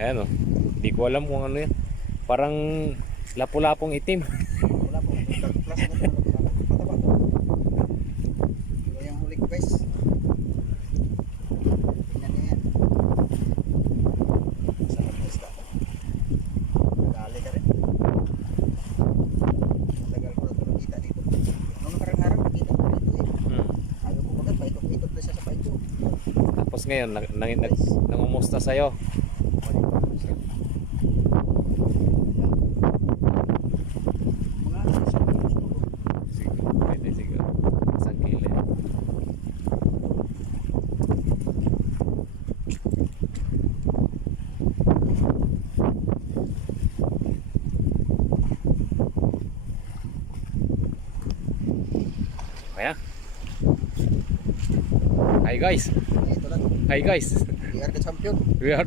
Ayan o. Di ko alam kung ano yan. Parang lapu-lapong itim. Wala po. Plus na mataba. Ito yung huli ko guys. Tingnan niyo yan. Masarap na isda. Dali ka rin. Tagal ko na ito nakita dito. Nung nakarang araw nakita ko dito eh. Ayaw ko bagat, paitok-itok na siya sa paito. Tapos ngayon, nangumusta sa'yo. Pwede siguro. Isang kilo. Kaya. Hi guys. Ito lang. Hi guys. We are the champion. We are